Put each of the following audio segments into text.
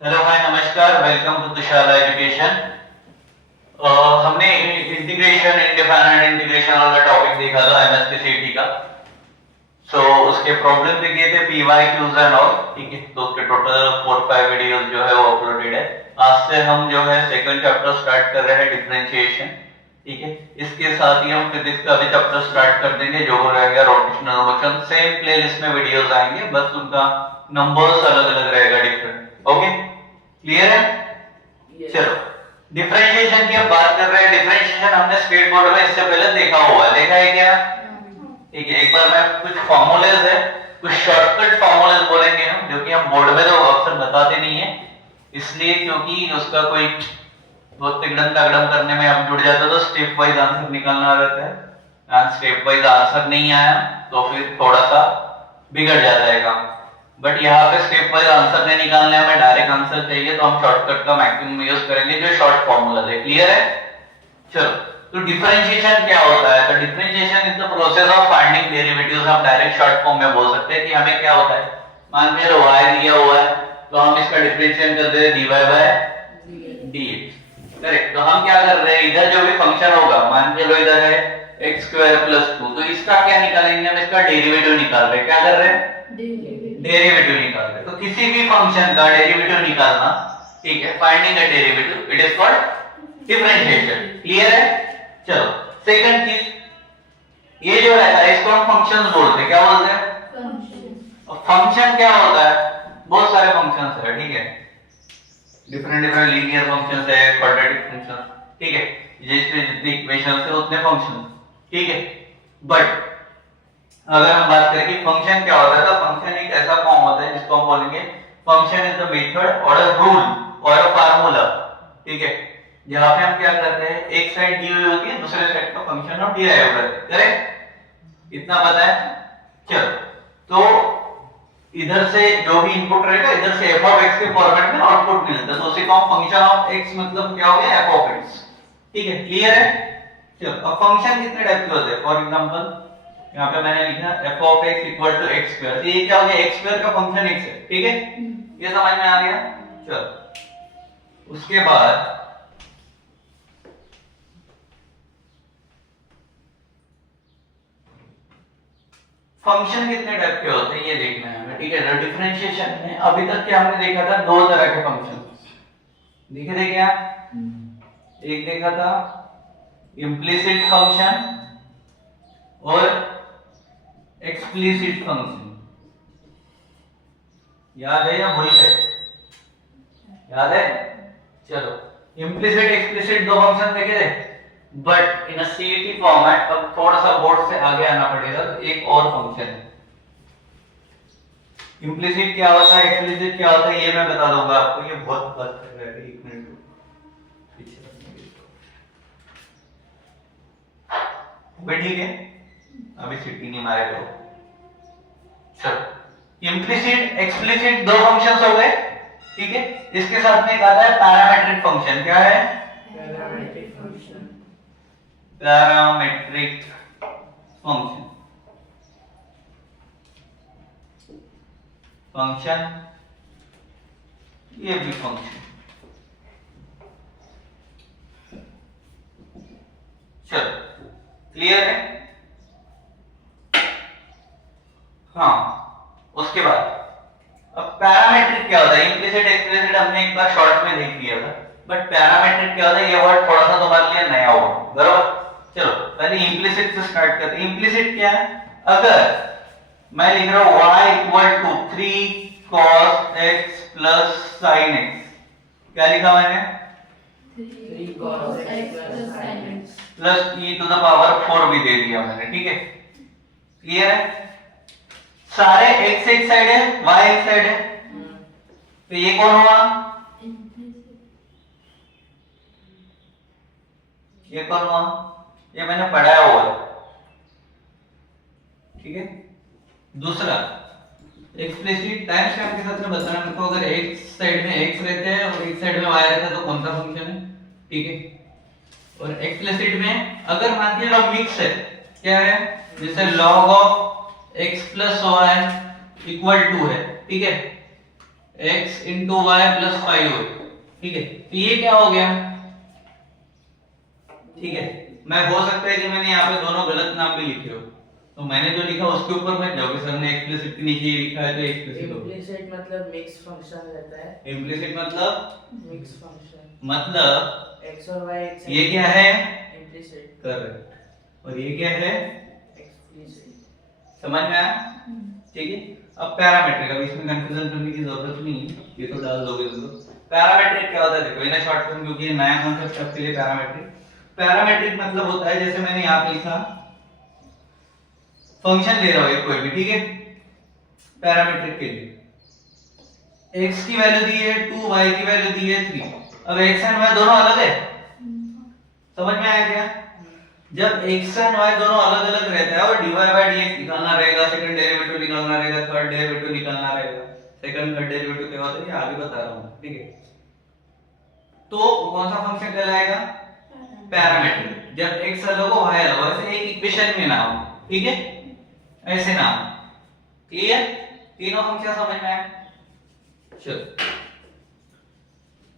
Hello hi नमस्कार, welcome to तुशाला education. हमने integration, इंडिफाइनाइट integration वाला टॉपिक देखा था एमएसटी का। उसके प्रॉब्लम भी किए थे, पीवाई क्यूज एंड ऑल, ठीक है। तो उसके टोटल 4-5 वीडियोस जो है वो अपलोडेड है। आज से हम जो है सेकंड चैप्टर स्टार्ट कर रहे हैं, डिफरेंशिएशन, ठीक है। इसके साथ ही हम फिजिक्स का भी चैप्टर स्टार्ट कर देंगे, जो रहेगा रोटेशनल मोशन। सेम प्लेलिस्ट में वीडियोस आएंगे, बस उनका नंबर्स अलग अलग रहेगा, डिफरेंट। ओके, क्लियर है? चलो, डिफरेंशिएशन की हम बात कर रहे हैं। डिफरेंशिएशन हमने स्टेट बोर्ड में इससे पहले देखा हुआ है, देखा है क्या? ठीक है, एक बार मैं कुछ फॉर्मूलेज है, कुछ शॉर्टकट फॉर्मूलेज बोलेंगे हम, जो कि हम बोर्ड में तो अक्सर बताते नहीं है, इसलिए क्योंकि उसका कोई बहुत तिगड़म तगड़म करने में हम जुड़ जाते तो स्टेप वाइज आंसर निकालना रहता है। एंड स्टेप वाइज आंसर नहीं आया तो फिर थोड़ा सा बिगड़ जाता है काम। बट यहाँ पे स्टेप वाइज आंसर नहीं निकालने, हमें डायरेक्ट आंसर चाहिए, तो हम शॉर्टकट का मैक्सिमम यूज करेंगे, जो शॉर्ट फॉर्मूला है। क्लियर है? चलो, तो डिफरेंशिएशन क्या होता है? तो differentiation is the process of finding derivatives. हम डायरेक्ट शॉर्ट फॉर्म में बोल सकते हैं कि हमें क्या होता है। मान लो y दिया हुआ है, तो हम इसका डिफरेंशिएशन कर दे dy बाय dx। करेक्ट। तो हम क्या कर रहे हैं, इधर जो भी फंक्शन होगा, मान लो इधर है x² + 2, तो इसका क्या निकालेंगे हम? इसका डेरिवेटिव निकाल रहे हैं। क्या कर रहे हैं? डेरिवेटिव निकाल रहे हैं। तो किसी भी फंक्शन का डेरिवेटिव निकालना, ठीक है, finding a derivative, it is called differentiation. Clear है? चलो, सेकंड चीज, ये जो रहता है इसको हम फंक्शंस बोलते हैं। क्या बोलते हैं? फंक्शन क्या होता है? बहुत सारे फंक्शंस है, ठीक है। डिफरेंट लीनियर फंक्शंस है, क्वाड्रेटिक फंक्शंस, ठीक है। जिसमें जितने इक्वेशंस है उतने फंक्शंस, ठीक है। बट अगर हम बात करें कि फंक्शन क्या होता है, तो फंक्शन एक ऐसा फॉर्म होता है जिसको हम बोलेंगे फंक्शन इज द मेथड और अ रूल और अ फार्मूला, ठीक है। जहां पे हम क्या करते हैं, एक साइड दी हुई होती है, दूसरे साइड का फंक्शन हम डिराइव करते हैं। करेक्ट? इतना पता है? चलो, तो इधर से जो भी इनपुट रहेगा, इधर से f ऑफ x के फॉर्मेट में आउटपुट मिलता है, तो उसी को हम फंक्शन ऑफ x मतलब क्या हो गया, f ऑफ x, ठीक है। क्लियर है? चलो, अब फंक्शन कितने टाइप के होते हैं? फॉर एग्जांपल यहाँ पे मैंने लिखा f of x equal to x², तो ये क्या हो गया, x² का फंक्शन x है, ठीक है। ये समझ में आ गया? चलो, उसके बाद फंक्शन कितने टाइप के होते हैं ये देखना है हमें, ठीक है। डिफरेंशिएशन में अभी तक क्या हमने देखा था, दो तरह के फंक्शन देखे थे क्या? एक देखा था इम्प्लिसिट फंक्शन और एक्सप्लिसिट फंक्शन। याद है या भूल गए? याद है? चलो, इम्प्लिसिट एक्सप्लिसिट दो फंक्शन देखे थे, but in a CET format अब थोड़ा सा बोर्ड से आगे आना पड़ेगा, तो एक और फंक्शन है। इम्प्लिसिट क्या होता है, एक्सप्लिसिट क्या होता है, ये मैं बता दूंगा आपको। ये बहुत बात कर रहा है, 1 मिनट पीछे, ठीक है, अभी सीटी नहीं मारेगा। चलो, इम्प्लिसिट एक्सप्लिसिट दो फंक्शंस हो गए, ठीक है। इसके साथ में एक आता है पैरामीट्रिक फंक्शन। क्या है? Parametric function. Parametric function, function, ये भी फंक्शन। चलो, क्लियर है? हाँ, उसके बाद अब पैरामीट्रिक क्या होता है? इम्प्लिसिट एक्सप्लिसिट हमने एक बार शॉर्ट में देख लिया था, बट पैरामीट्रिक क्या होता है, ये वर्ड थोड़ा सा तुम्हारे लिए नया होगा, बरोबर। चलो, पहले इम्प्लिसिट से स्टार्ट करते हैं। इम्प्लिसिट क्या है? अगर मैं लिख रहा हूं y equal to 3 cos x plus sin x, क्या लिखा मैंने? 3 cos x plus sin x plus e to the power 4 भी दे दिया मैंने, ठीक है। क्लियर है? सारे x एक साइड है, y एक साइड है, तो ये कौन हुआ? ये कौन हुआ? ये मैंने पढ़ाया हुआ है, ठीक है। दूसरा, एक्सप्लिसिट टाइम स्टैम्प के साथ में बताना मेरे को, अगर एक साइड में x रहते हैं और एक साइड में y रहता है तो कौन सा फंक्शन है, ठीक है। और एक्सप्लिसिट में अगर मान के लो मिक्स है, क्या है, जैसे log of x plus y equal to है, ठीक है। x into Y plus 5y, ठीक है। तो ये क्या हो गया, ठीक है। मैं हो सकता है कि मैंने यहाँ पे दोनों गलत नाम भी लिखे हो, तो मैंने जो लिखा उसके ऊपर मत जाओ कि सर ने एक्सप्लिसिट के नीचे ये लिखा है तो एक्सप्लिसिट हो। इम्प्लिसिट मतलब मिक्स फंक्शन रहता है। इम्प्लिसिट मतलब मिक्स फंक्शन मतलब x और y एक ये क्या है, इम्प्लिसिट करेक्ट, और ये क्या है, एक्सप्लिसिट। समझ में आया, ठीक है। अब पैरामीट्रिक, अब इसमें कंफ्यूजन करने की जरूरत नहीं है, ये तो डाल दोगे तुम लोग। पैरामीट्रिक क्या होता है, देखो इन्हें शॉर्ट टर्म, क्योंकि ये नया कॉन्सेप्ट आपके लिए। पैरामीट्रिक मतलब होता है, जैसे मैंने यहाँ पे लिखा फंक्शन ले रहा हूं कोई भी, ठीक है। पैरामीट्रिक के लिए x की वैल्यू दी है 2, y की वैल्यू दी है 3। अब x एंड y दोनों अलग है, समझ में आया क्या। जब x एंड y दोनों अलग अलग रहता है और dy by dx निकालना रहेगा, सेकंड डेरिवेटिव निकालना रहेगा, थर्ड डेरिवेटिव निकालना रहेगा। सेकंड थर्ड डेरिवेटिव क्या होता है ये आगे बता रहा हूं, ठीक है। तो कौन सा फंक्शन कहलाएगा, पैरामीट्रिक। जब x अलग हो y अलग हो, ऐसे एक इक्वेशन में ना हो, ठीक है, ऐसे ना हो। क्लियर, तीनों फंक्शन समझ में आए। चलो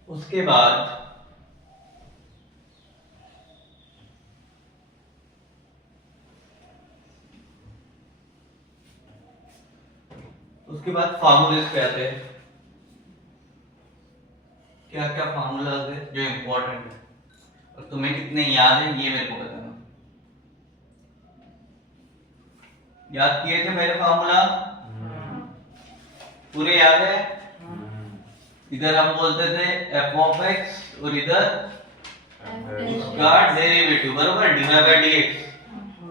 उसके बाद फार्मूलेस पे आते हैं। क्या क्या फार्मूलाज है जो इंपॉर्टेंट है और तुम्हें कितने याद है ये मेरे को बताना। याद किए थे मेरे फार्मूला, पूरे याद है। इधर हम बोलते थे f of x और इधर उसका डेरिवेटिव बराबर dy by dx।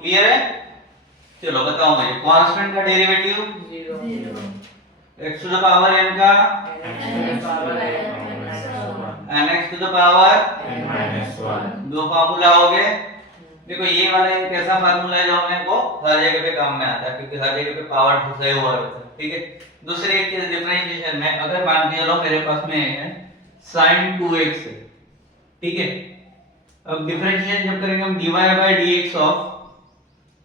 क्लियर है, चलो बताओ मुझे कांस्टेंट का derivative 0 x to the power n का nx टू द पावर दो फार्मूला हो गए। देखो ये वाला एक ऐसा फार्मूला है जो हमने को हर जगह पे काम में आता है, क्योंकि हर जगह पे पावर घुसा हुआ रहता है, ठीक है। दूसरे एक के डिफरेंशिएशन में अगर मान के चलो मेरे पास में है sin 2x है, ठीक है। अब डिफरेंशिएशन जब करेंगे हम dy by dx ऑफ,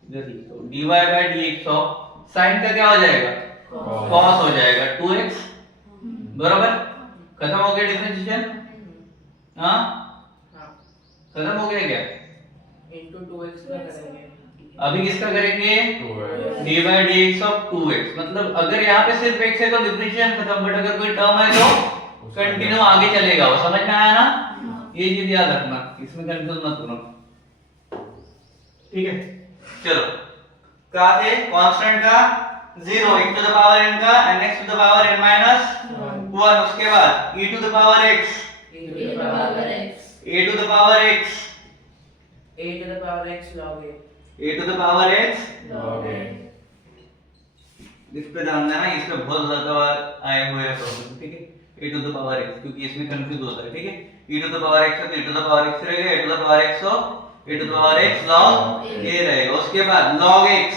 इधर लिखो dy by dx of sin का क्या हो जाएगा, cos हो जाएगा 2x, बराबर। खत्म हो गया डिफरेंशिएशन, हाँ खत्म हो गया क्या। into 2x का करेंगे। अभी किसका करेंगे, dy by dx of 2x। मतलब अगर यहाँ पे सिर्फ x है तो डिफरेंशिएशन खत्म, बट अगर कोई टर्म है तो कंटिन्यू आगे चलेगा। वो समझ में आया ना, ये चीज याद रखना, इसमें कंफ्यूज मत करो, ठीक है। चलो क्या थे, कांस्टेंट का 0, e to the power n का nx to the power n minus 1, उसके बाद e to the power x, e to the power x a to the power x, a to the power x log a a to the power x। log a। इस पे ध्यान देना, इस पे बहुत ज्यादा बार आए हुए हैं प्रॉब्लम, ठीक है। e to the power x, क्योंकि इसमें कंफ्यूज होता है, ठीक है। e to the power x तो e to the power x रहेगा, a to the power x तो e to the power x log a रहेगा। उसके बाद log x,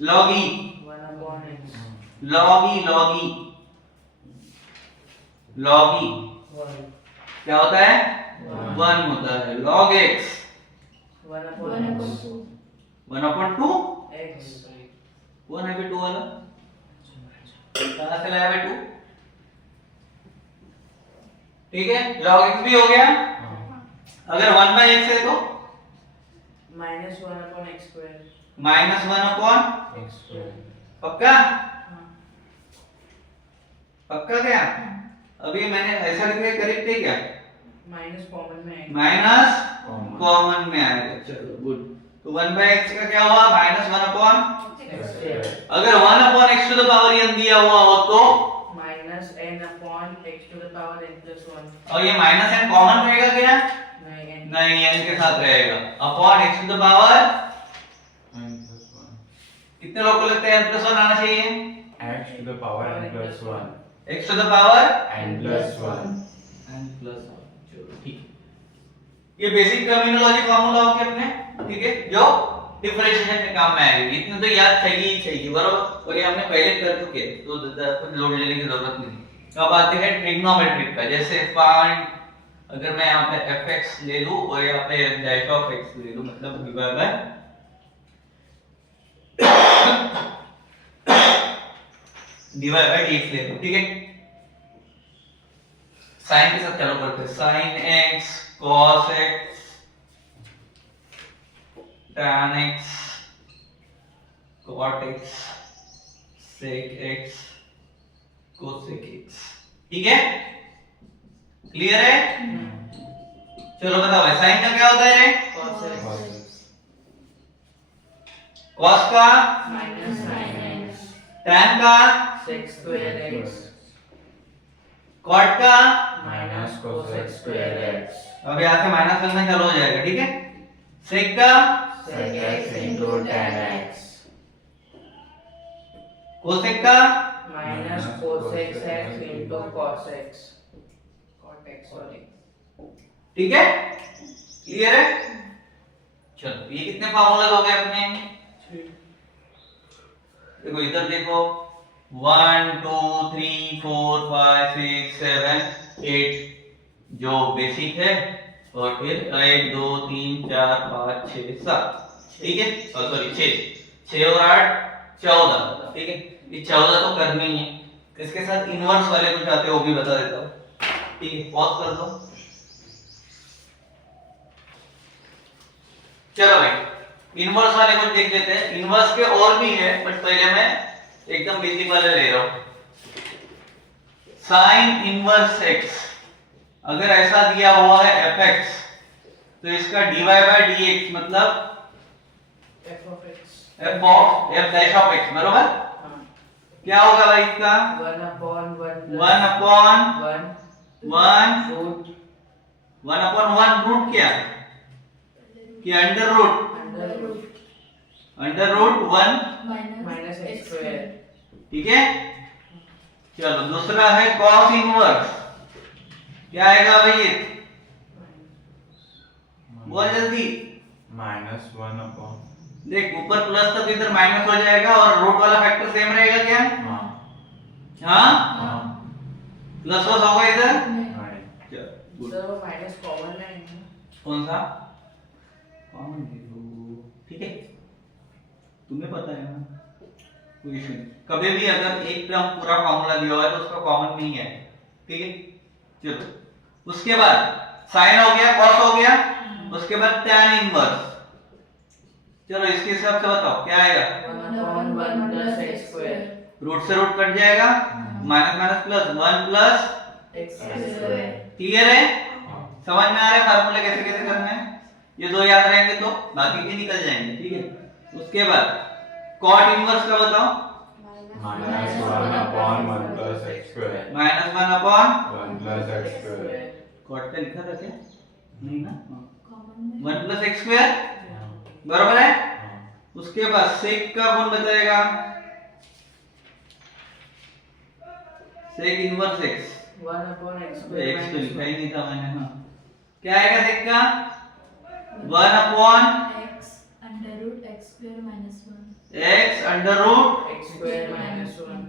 log e, 1 upon x log e, log e, log e 1 क्या होता है, 1 होता है। log x 1 upon x 1 upon 2, x 1 है 2 वाला कहां से लाया 2, ठीक है। log x भी हो गया। अगर 1 by x है तो minus 1 upon x square minus 1 upon x square। पक्का, हाँ पक्का क्या, अभी मैंने ऐसा लिख के करेक्ट है क्या, माइनस कॉमन में आएगा। माइनस कॉमन में आएगा, चलो गुड। तो 1 by x का क्या हुआ, माइनस 1 अपॉन, x square अगर 1 upon x to the power n दिया हुआ हो तो minus n upon x to the power n plus 1। और ये माइनस n कॉमन रहेगा क्या, नहीं n नहीं n के साथ रहेगा, upon x to the power कितने लोग को लगता है n plus 1 आना चाहिए, x to the power n plus 1 x to the power n plus 1 n plus 1, चलो ठीक। ये बेसिक टर्मिनोलॉजी फार्मूला हो गए अपने, ठीक है, जो डिफरेंशिएशन के काम में आएगी। इतने तो याद चाहिए ही चाहिए, बराबर। और ये हमने पहले कर चुके हैं, तो कुछ लोड लेने की जरूरत नहीं। अब आते हैं ट्रिग्नोमेट्रिक का, जैसे फाइंड, अगर मैं यहाँ पे fx ले लूं और यहाँ पे dash of x ले लूं, मतलब dy by dy by dx ले लूं, ठीक है। साइन के साथ चालू करते हैं। Sine x cos x tan x cot x sec x cosec x। ठीक है, क्लियर है? चलो बताओ भाई, साइन का क्या होता है रे? cos x cos का, minus sin x tan का, sec square x cot का। minus cosec square x अब यहाँ से माइनस करना चालू हो जाएगा, ठीक है? sec का, sec x into tan x cosec का, minus cosec x into cos x cot x sorry ठीक है? क्लियर है? चलो ये कितने फार्मूलाज हो गए अपने? देखो इधर देखो, 1 2 3 4 5 6 7 8 जो बेसिक है, और फिर 1 2 3 4 5 6 7, ठीक है? सॉरी 6 और 8 14, ठीक है? ये 14 तो करनी ही है। इसके साथ इनवर्स वाले कुछ आते हैं, वो भी बता देता हूँ, ठीक है? पॉज कर दो। चलो भाई, इनवर्स वाले कुछ देख लेते हैं। इनवर्स के और भी है, बट पहले मैं एकदम बेसिक वाले ले रहा हूं। साइन इनवर्स x अगर ऐसा दिया हुआ है fx, तो इसका dy by dx मतलब f of x f dash of x, बरोबर? हाँ क्या होगा भाई इसका? 1 upon 1 1 upon 1 root 1 upon 1 root क्या कि under root under root 1, minus x square ठीक है? चलो दूसरा है cos इनवर्स। क्या आएगा भाई ये? बोल जल्दी। minus 1 upon देख ऊपर प्लस था तो इधर माइनस हो जाएगा, और रूट वाला फैक्टर सेम रहेगा क्या? हाँ हाँ, प्लस प्लस होगा इधर। right चलो good। सर वो माइनस कॉमन है ना कौन सा कॉमन है वो? ठीक है, तुम्हें पता है ना, कोई इशू नहीं। कभी भी अगर एक टर्म पूरा फॉर्मूला दिया हुआ है तो उसका कॉमन नहीं है, ठीक है? चलो उसके बाद साइन हो गया, कॉस हो गया, उसके बाद tan इनवर्स। चलो इसके हिसाब से बताओ क्या आएगा? 1 upon 1 plus x square root से रूट कट जाएगा, minus minus plus 1 plus. x square clear है? हाँ समझ में आ रहा है फार्मूला कैसे कैसे करना है? ये दो याद रहेंगे तो बाकी के निकल जाएंगे, ठीक है? उसके बाद cot इनवर्स का बताओ। minus 1 upon 1 plus x square minus 1 upon 1 plus x square cot का लिखा था क्या? नहीं ना? 1 प्लस एक्स स्क्वायर, बराबर है? हाँ उसके बाद सेक का कौन बताएगा? Sec inverse x. 1 upon x square x तो minus लिखा ही नहीं था मैंने। हाँ, क्या आएगा सेक का? 1 upon x under root x square minus 1 x under root, x square minus 1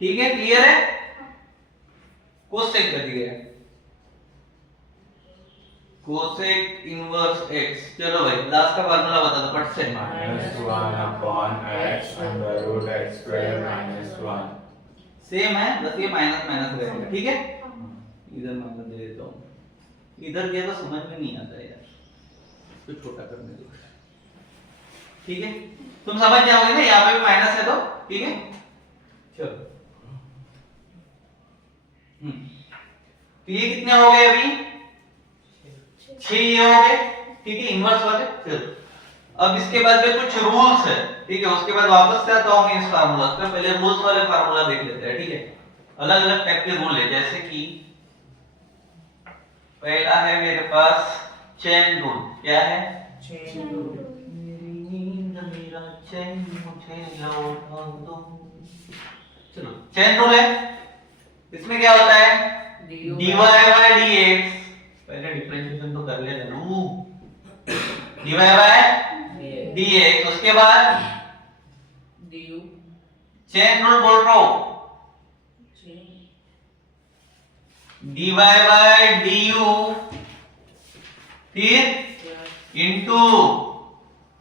ठीक है? क्लियर है? कोसेक कर दिया है, कोसेक इनवर्स एक्स। चलो भाई लास्ट का फार्मूला बता दो फट से। minus 1 upon x under root x square minus 1 same है, बस ये माइनस माइनस रहेगा, ठीक है? इधर माइनस दे देता हूँ, इधर दिया तो समझ में नहीं आता यार, इसको छोटा करने दो, ठीक है? तुम समझ जाओगे ना, यहाँ पे भी माइनस है तो, ठीक है? चलो तो ये कितने हो गए अभी? 6 ये हो गए, ठीक है? इनवर्स वाले। चलो अब इसके बाद में कुछ रूल्स है, ठीक है? उसके बाद वापस से आता हूँ इस फार्मूला पे। पहले रूल्स वाले फार्मूला देख लेते हैं, ठीक है? अलग अलग टाइप के रूल है, जैसे कि पहला है मेरे पास चेन रूल। क्या है? chain rule मेरी नींद मेरा चैन मुझे लौटा दो। चलो चेन रूल है, इसमें क्या होता है? du dy by dx, पहले डिफरेंशिएशन तो कर लेना रू, dy by dx dx, उसके बाद du चेन रूल बोल रहा हूं, chain dy by du, फिर इंटू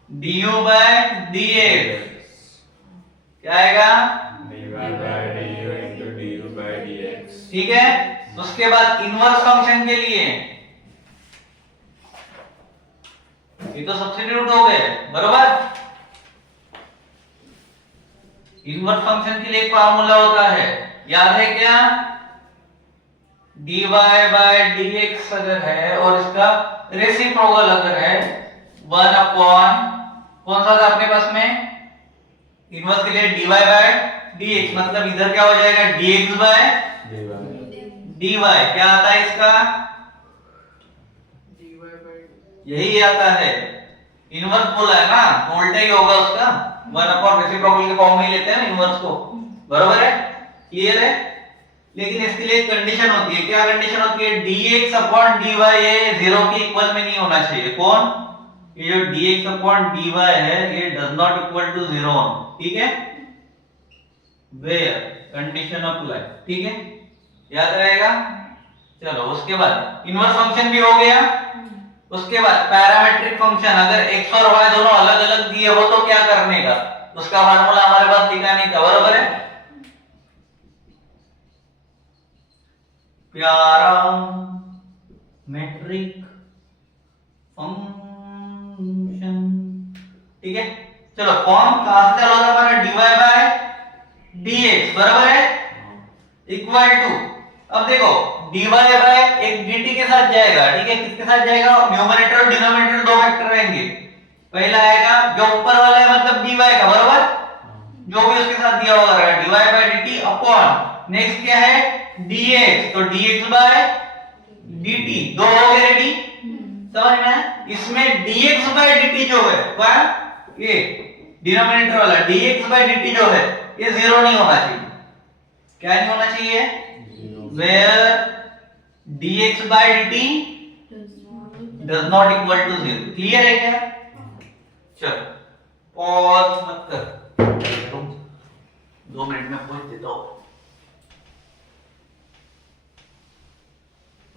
du by dx, क्या आएगा? dy by du into du by dx ठीक है? उसके बाद इनवर्स फंक्शन के लिए ये तो सब्स्टिट्यूट हो गए, बरोबर। इनवर्स फंक्शन के लिए एक फार्मूला होता है, याद है क्या? dy बाय dx अगर है और इसका रेसिप्रोकल अगर है 1 अपॉन कौन सा था अपने पास में? इनवर्स के लिए dy बाय dx, मतलब इधर क्या हो जाएगा? dx by dy। क्या आता है इसका? यही आता है, इनवर्स बोला है ना, तो उल्टा ही होगा उसका। 1 अपॉन रेसिप्रोकल के फॉर्म में ही लेते हैं इनवर्स को, बरोबर है? क्लियर है? लेकिन इसके लिए एक कंडीशन होती है। क्या कंडीशन होती है? dx अपॉन dy ये 0 के इक्वल में नहीं होना चाहिए। कौन? ये जो dx अपॉन dy है ये डज नॉट इक्वल टू 0, ठीक है? वेयर कंडीशन अप्लाई, ठीक है, याद रहेगा। चलो उसके बाद इनवर्स फंक्शन भी हो गया। उसके बाद पैरामेट्रिक फंक्शन, अगर x और y दोनों अलग अलग दिए हो तो क्या करने का? उसका फार्मूला हमारे पास लिखा नहीं था, बरोबर है? पैरामेट्रिक फंक्शन, ठीक है। चलो फॉर्म कहां से चला था हमारा? dy बाय dx, बराबर है, इक्वल टू, अब देखो dy बाय एक dt के साथ जाएगा, ठीक है। किसके साथ जाएगा? न्यूमरेटर और डिनोमिनेटर दो वेक्टर रहेंगे। पहला आएगा जो ऊपर वाला है मतलब dy का, बराबर, जो भी उसके साथ दिया होगा dy by dt upon next क्या है? dx, तो dx बाय dt, दो हो गए रेडी, समझ में? इसमें dx बाय dt जो है वह ये डिनोमिनेटर वाला dx बाय dt जो है ये 0 नहीं होना चाहिए। क्या नहीं होना चाहिए? where dx by dt does not equal to 0। Clear है क्या? चलो पॉज मत कर, 2 मिनट में पूछ देता हूं।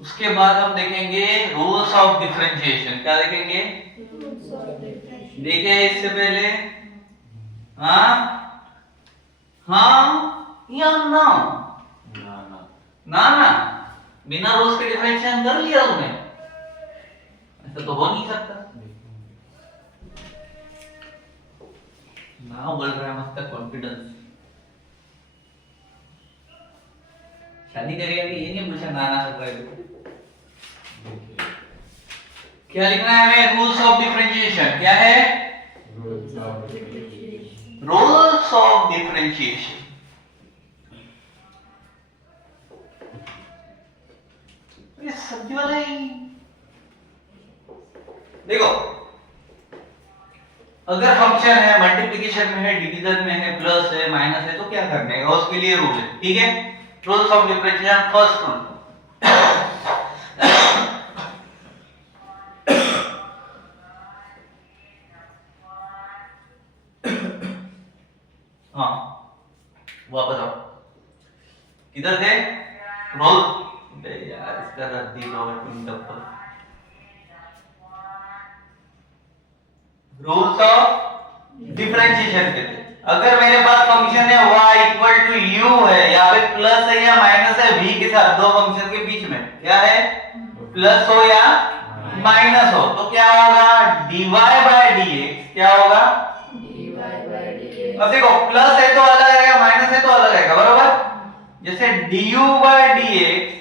उसके बाद हम देखेंगे रूल्स ऑफ डिफरेंशिएशन। क्या देखेंगे? देखे इससे पहले? हाँ हाँ या ना? ना ना, बिना रूल्स के डिफरेंशिएशन कर लिया तुमने? ऐसा तो हो नहीं सकता। ना बोल रहा है मस्त कॉन्फिडेंस। शादी करेगा कि ये नहीं पूछा ना ना कर रहा है? क्या लिखना है हमें? Rules of differentiation. क्या है? Rules of differentiation. ये सब्जी वाला ही देखो, अगर फंक्शन है मल्टीप्लिकेशन में है, डिवीजन में है, प्लस है, माइनस है, तो क्या करने का? उसके लिए रूल है, ठीक है। Rules of differentiation, first rule, हाँ वापस आओ, किधर थे? रूल यार इसका रद्दी रूल्स ऑफ डिफरेंशिएशन के लिए, अगर मेरे पास फंक्शन है y इक्वल टू u है, या फिर प्लस है या माइनस है v के साथ, दो फंक्शन के बीच में क्या है? प्लस हो या माइनस हो, तो क्या होगा? dy बाय dx क्या होगा? अब देखो प्लस है तो अलग आएगा, माइनस है तो अलग आएगा, बरोबर। जैसे du बाय dx,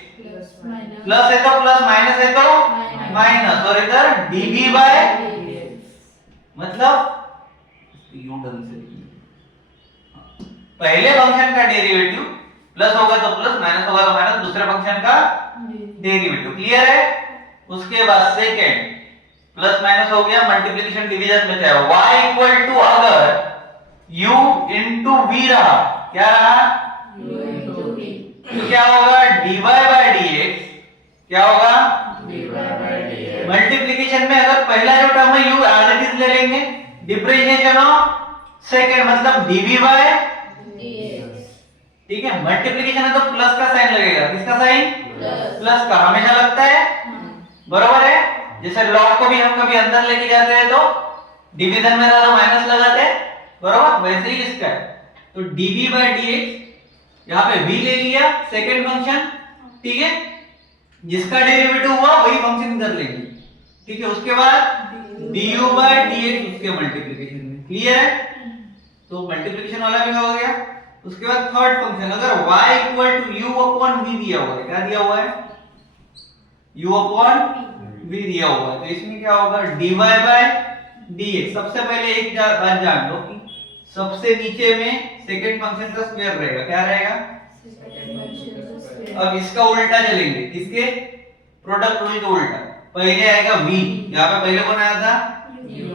प्लस है तो प्लस, माइनस है तो माइनस, और इधर dv बाय मतलब यूं ढंग से पहले फंक्शन का डेरिवेटिव प्लस होगा तो प्लस, माइनस होगा तो माइनस, दूसरे फंक्शन का डेरिवेटिव। क्लियर है? उसके बाद सेकंड, प्लस माइनस हो गया, मल्टीप्लिकेशन डिवीजन में क्या है? y इक्वल टू अगर u इंटू v रहा, क्या रहा? u into v, तो क्या होगा? dy बाय dx क्या होगा? dy by dx, मल्टीप्लिकेशन में अगर पहला जो टर्म है u एज इट इज ले लेंगे, डिफरेंशिएशन ऑफ सेकंड मतलब dv बाय dx, ठीक है। मल्टीप्लिकेशन है तो प्लस का साइन लगेगा, किसका साइन? प्लस का हमेशा लगता है, बरोबर है। जैसे लॉग को भी हम कभी अंदर लेके जाते हैं तो डिवीजन में तो माइनस लगाते हैं, बरोबर, वैसे ही इसका है। तो dv बाय dx, यहाँ पे v ले लिया सेकंड फंक्शन, ठीक है। जिसका डेरिवेटिव हुआ वही फंक्शन इधर लेंगे, ठीक है। उसके बाद du by dx उसके मल्टीप्लिकेशन में, क्लियर है? तो मल्टीप्लिकेशन वाला भी हो गया। उसके बाद थर्ड फंक्शन, अगर y equal to u upon v दिया हुआ है, क्या दिया हुआ है? u अपॉन v दिया हुआ है, तो इसमें क्या होगा? dy by dx। सबसे पहले एक बात जान लो कि सबसे नीचे में सेकंड फंक्शन का स्क्वायर रहेगा, क्या रहेगा? अब इसका उल्टा चलेंगे, किसके? प्रोडक्ट रूल का उल्टा। पहले आएगा v, यहाँ पे पहले कौन आया था?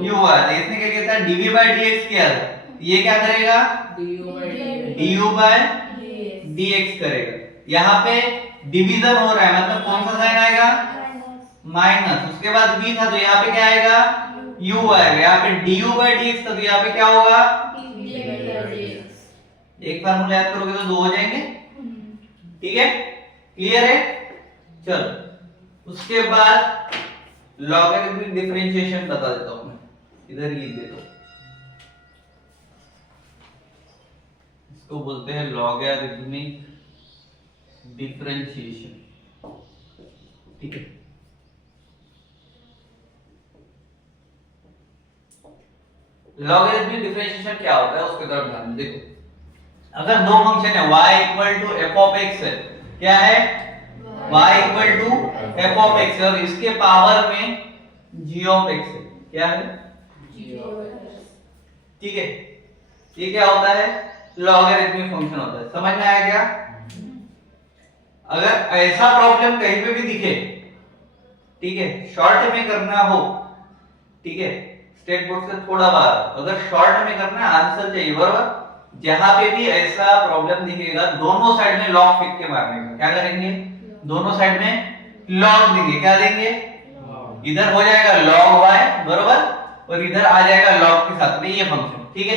u आया था। इसने क्या किया था? dv by dx किया था, ये क्या करेगा? du by dx करेगा। यहाँ पे डिवीजन हो रहा है, मतलब कौन सा साइन आएगा? माइनस। उसके बाद v था तो यहाँ पे क्या आएगा? u आएगा। यहाँ पे du by dx था तो यहाँ पे क्या होगा? एक फार्मूला याद करोगे तो दो हो जाएंगे, ठीक है? क्लियर है? चलो उसके बाद लॉगरिथमिक डिफरेंशिएशन बता देता हूं मैं, इधर लिख देता हूं। इसको बोलते हैं लॉगरिथमिक डिफरेंशिएशन, ठीक है। लॉगरिथमिक डिफरेंशिएशन क्या होता है उसके तरफ ध्यान देखो। अगर दो फंक्शन है y equal to f of x है, क्या है? y equal to f of x है और इसके पावर में g ऑफ x है, क्या है? ठीक है। ये क्या होता है? लॉगरिथमिक फंक्शन होता है। समझ में आया क्या? अगर ऐसा प्रॉब्लम कहीं पे भी दिखे, ठीक है, शॉर्ट में करना हो, ठीक है, स्टेट बोर्ड से थोड़ा बाहर, अगर शॉर्ट में करना आंसर चाहिए, बराबर? जहां पे भी ऐसा प्रॉब्लम दिखेगा दोनों साइड में लॉग फेंक के मारने का, क्या करेंगे? दोनों साइड में लॉग देंगे, क्या देंगे? इधर हो जाएगा log y, बरोबर, और इधर आ जाएगा log के साथ में ये फंक्शन, ठीक है।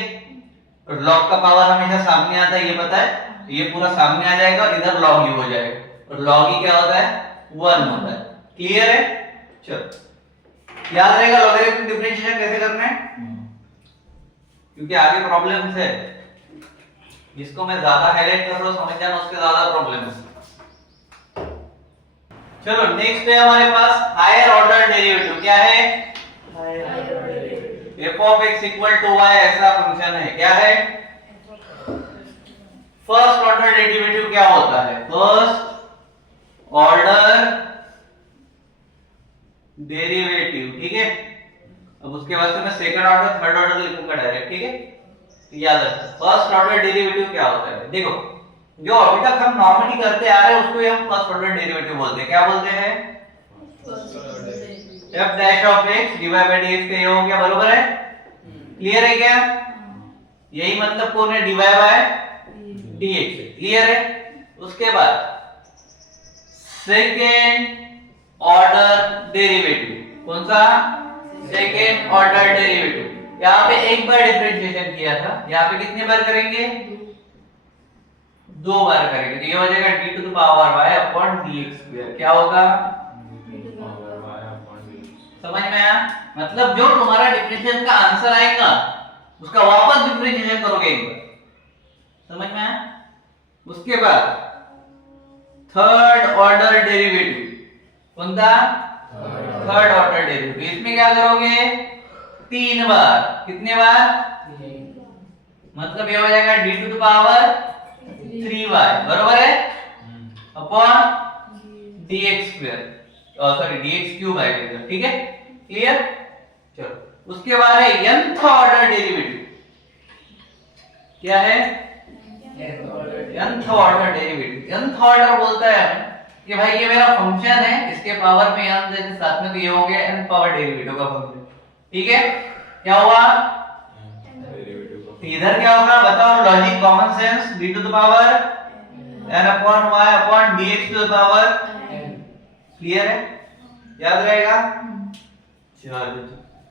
और log का पावर हमेशा सामने आता है, ये पता है, तो ये पूरा सामने आ जाएगा और इधर log ही हो जाएगा, और log ही क्या होता है? 1 होता है। क्लियर है? चलो याद रहेगा लॉगरिथमिक डिफरेंशिएशन कैसे करना है, क्योंकि आगे प्रॉब्लम्स है। जिसको मैं ज्यादा हाईलाइट कर रहा हूं समझ जाना, उसके ज्यादा प्रॉब्लम है। चलो नेक्स्ट है हमारे पास हायर ऑर्डर डेरिवेटिव, क्या है? f of x equal to y ऐसा फंक्शन है, क्या है? फर्स्ट ऑर्डर डेरिवेटिव क्या होता है? फर्स्ट ऑर्डर डेरिवेटिव, ठीक है। अब उसके बाद से मैं सेकंड ऑर्डर थर्ड ऑर्डर लिखूंगा डायरेक्ट, ठीक है। तो याद रखो फर्स्ट ऑर्डर डेरिवेटिव क्या होता है। देखो जो अभी तक हम नॉर्मली करते आ रहे हैं उसको हम फर्स्ट ऑर्डर डेरिवेटिव बोलते हैं, क्या बोलते हैं? f dash of x divide by dx का ये हो गया, बरोबर है? क्लियर है क्या? यही मतलब कौन है? डिवाइड बाय dx, क्लियर है? उसके बाद सेकंड ऑर्डर डेरिवेटिव, कौन सा? Second order derivative. यहाँ पे एक बार डिफरेंशिएशन किया था, यहाँ पे कितने बार करेंगे? 2 बार करेंगे, तो ये हो जाएगा d to the power y upon dx square, क्या होगा? समझ में आया? मतलब जो तुम्हारा डिफरेंशिएशन का आंसर आएगा उसका वापस डिफरेंशिएशन करोगे एक बार, समझ में आया? उसके बाद थर्ड ऑर्डर डेरिवेटिव, कौन था? Third order derivative. इसमें क्या करोगे? 3 बार, कितने बार? मतलब ये हो जाएगा d to the power 3y, बरोबर है? Upon dx square, sorry dx cube आएगा, ठीक है। क्लियर? चलो उसके बाद है nth ऑर्डर डेरिवेटिव, क्या है? nth order derivative. nth order बोलता है कि भाई ये मेरा फंक्शन है, इसके पावर में n देने साथ में, तो ये हो गया n पावर डेरिवेटिव का फंक्शन, ठीक है। क्या हुआ? इधर क्या होगा बताओ? Logic common sense, d to the power n upon y upon dx to the power n। Clear है? याद रहेगा? चलो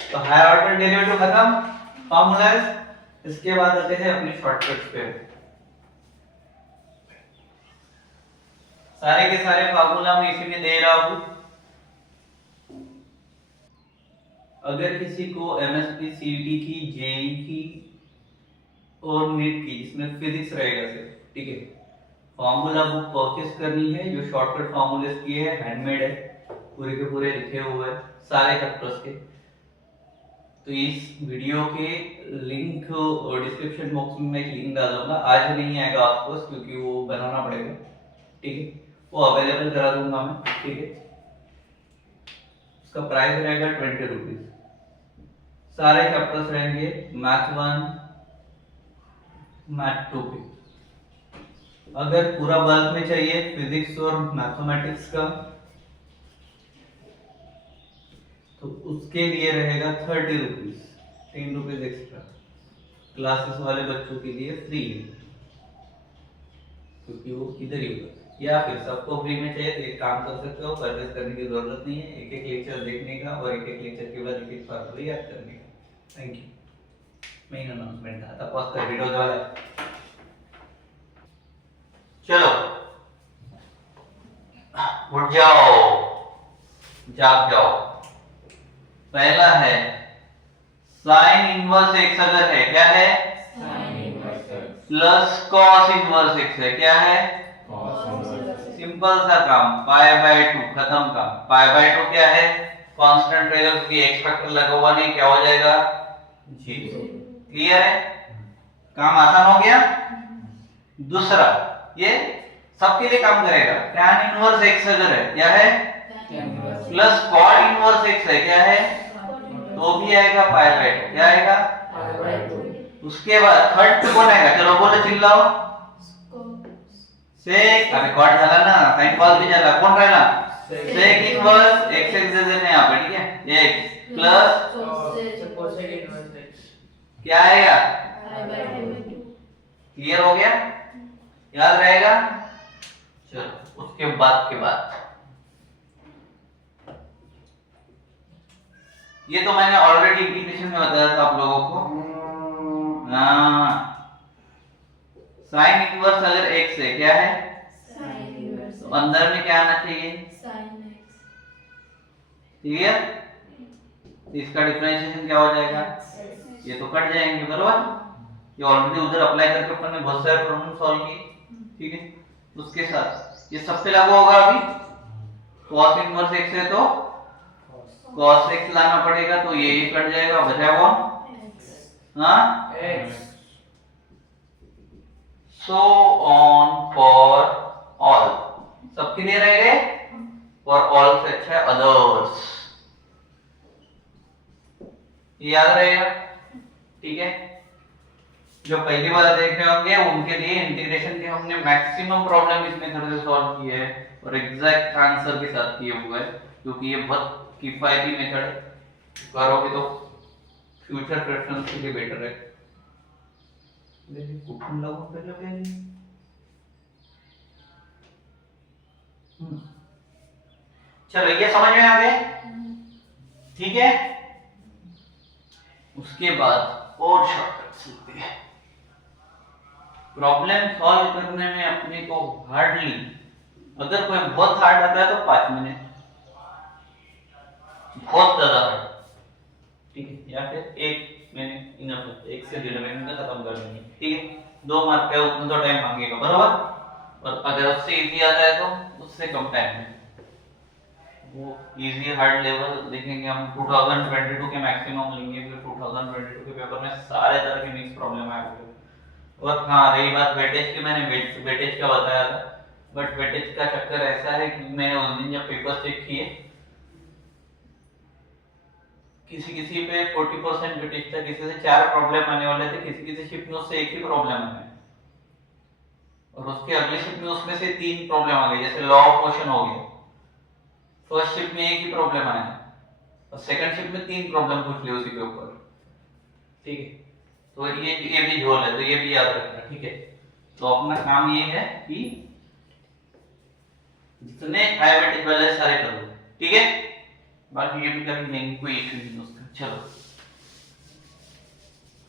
तो हायर ऑर्डर डेरिवेटिव खत्म, फार्मूलाज। इसके बाद आते हैं अपनी शॉर्टकट्स पे। सारे के सारे फार्मूला मैं इसी में दे रहा हूं। अगर किसी को एमएसपी, सीईटी की, जेई की और नीट की, जिसमें फिजिक्स रहेगा सिर्फ, ठीक है, फॉर्मूला बुक परचेस करनी है, जो शॉर्टकट फॉर्मूले की है, हैंडमेड है, पूरे के पूरे लिखे हुए हैं सारे चैप्टर्स के। तो इस वीडियो के लिंक डिस्क्रिप्शन बॉक्स में मैं एक लिंक डाल दूंगा। आज नहीं आएगा आपको क्योंकि वो बनाना पड़ेगा, ठीक है, वो अवेलेबल करा दूंगा मैं, ठीक है। उसका प्राइस रहेगा 20 रुपीज। सारे चैप्टर्स रहेंगे मैथ 1 मैथ 2 के। अगर पूरा बल्क में चाहिए फिजिक्स और मैथमेटिक्स का तो उसके लिए रहेगा 30 रुपीज, 10 रुपीज एक्स्ट्रा। क्लासेस वाले बच्चों के लिए फ्री है क्योंकि वो इधर ही होगा। या फिर सबको फ्री में चाहिए तो एक काम कर सकते हो, परचेस करने की जरूरत नहीं है, एक एक लेक्चर देखने का और एक एक लेक्चर के बाद एक एक पार्ट याद करने का। Thank you. मेन अनाउंसमेंट था तब कर वीडियो वाला। चलो उठ जाओ, जाग जाओ। पहला है साइन इनवर्स एक्स अगर है, क्या है? Sin inverse x. Plus cos inverse x है, क्या है? Cos inverse x. सिंपल सा काम, पाई बाय 2, खत्म काम। पाई बाय 2 क्या है? कांस्टेंट रहेगा क्योंकि एक्स फैक्टर लगा हुआ नहीं, क्या हो जाएगा? 0। क्लियर है? काम आसान हो गया। दूसरा, ये सबके लिए काम करेगा। tan इनवर्स एक्स अगर है, क्या है? Tan inverse plus cot inverse x है, क्या है? तो भी आएगा पाई बाय 2, क्या आएगा? Pi by 2। उसके बाद थर्ड कौन आएगा? चलो बोलो, चिल्लाओ। सेक, अरे कॉट झाला ना, साइन कॉस भी झाला, कोण राहिला? सेक इनवर्स एक्स एक्स दे देना यहाँ पे, ठीक है? x plus cosec inverse x। क्या आएगा? Pi by 2. क्लियर हो गया? याद रहेगा? चलो उसके बाद के बाद ये तो मैंने ऑलरेडी इंटीग्रेशन में बताया था आप लोगों को। साइन इनवर्स अगर x है, क्या है? Sin inverse तो अंदर में क्या आना चाहिए? sin x. क्लियर? तो इसका डिफरेंशिएशन क्या हो जाएगा? X. ये तो कट जाएंगे, बरोबर? ये ऑलरेडी उधर अप्लाई करके अपन ने बहुत सारे प्रॉब्लम सॉल्व किए, ठीक है। उसके साथ ये सब पे लागू होगा। अभी cos इनवर्स x है तो cos x लाना पड़ेगा, तो ये कट जाएगा, बचा कौन? X. हाँ, x। So on for all, सबके लिए रह गए। और ऑल से अच्छा है अदर्स, याद रहेगा, ठीक है। जो पहली बार देख रहे होंगे उनके लिए इंटीग्रेशन के हमने मैक्सिमम प्रॉब्लम इस मेथड से सॉल्व किए हैं और एग्जैक्ट आंसर के साथ किए हुए हैं, क्योंकि ये बहुत किफायती मेथड करोगे तो फ्यूचर प्रेफरेंस के लिए बेटर है। लेकिन कुछ लोगों पे लगे नहीं। चलो ये समझ में आ गए, ठीक है। उसके बाद और शॉर्टकट सीखते हैं। प्रॉब्लम सॉल्व करने में अपने को हार्डली, अगर कोई बहुत हार्ड आता है तो 5 मिनट, बहुत ज्यादा हार्ड, ठीक है, या फिर 1 मिनट इनफ है, 1 से 1.5 मिनट में खत्म कर देंगे, ठीक है। 2 मार्क का उतना तो टाइम मांगेगा, बराबर। और अगर उससे इजी आता है तो उससे कम टाइम में। वो इजी हार्ड लेवल देखेंगे हम 2022 के मैक्सिमम लेंगे, फिर 2022 के पेपर में सारे तरह के मिक्स प्रॉब्लम आएंगे। और हाँ, रही बात वेटेज की, मैंने वेटेज का बताया था, बट वेटेज का चक्कर ऐसा है कि मैंने उस दिन जब पेपर चेक किए, किसी पे 40% वेटेज था, किसी से 4 प्रॉब्लम आने वाले थे, किसी शिफ्ट में उससे 1 ही प्रॉब्लम आया, और उसके अगले शिफ्ट में उसमें से 3 प्रॉब्लम आ गई। जैसे लॉ ऑफ मोशन हो गया, फर्स्ट शिफ्ट में 1 ही प्रॉब्लम आया और सेकंड शिफ्ट में 3 प्रॉब्लम पूछ लिए उसी के ऊपर, ठीक है। तो ये भी झोल है, तो ये भी याद रखना, ठीक है। तो अपना काम ये है कि जितने हाई वेटेज वाले सारे कर लो, ठीक है। बाकी ये भी कर लेंगे, कोई इशू नहीं उसका। चलो,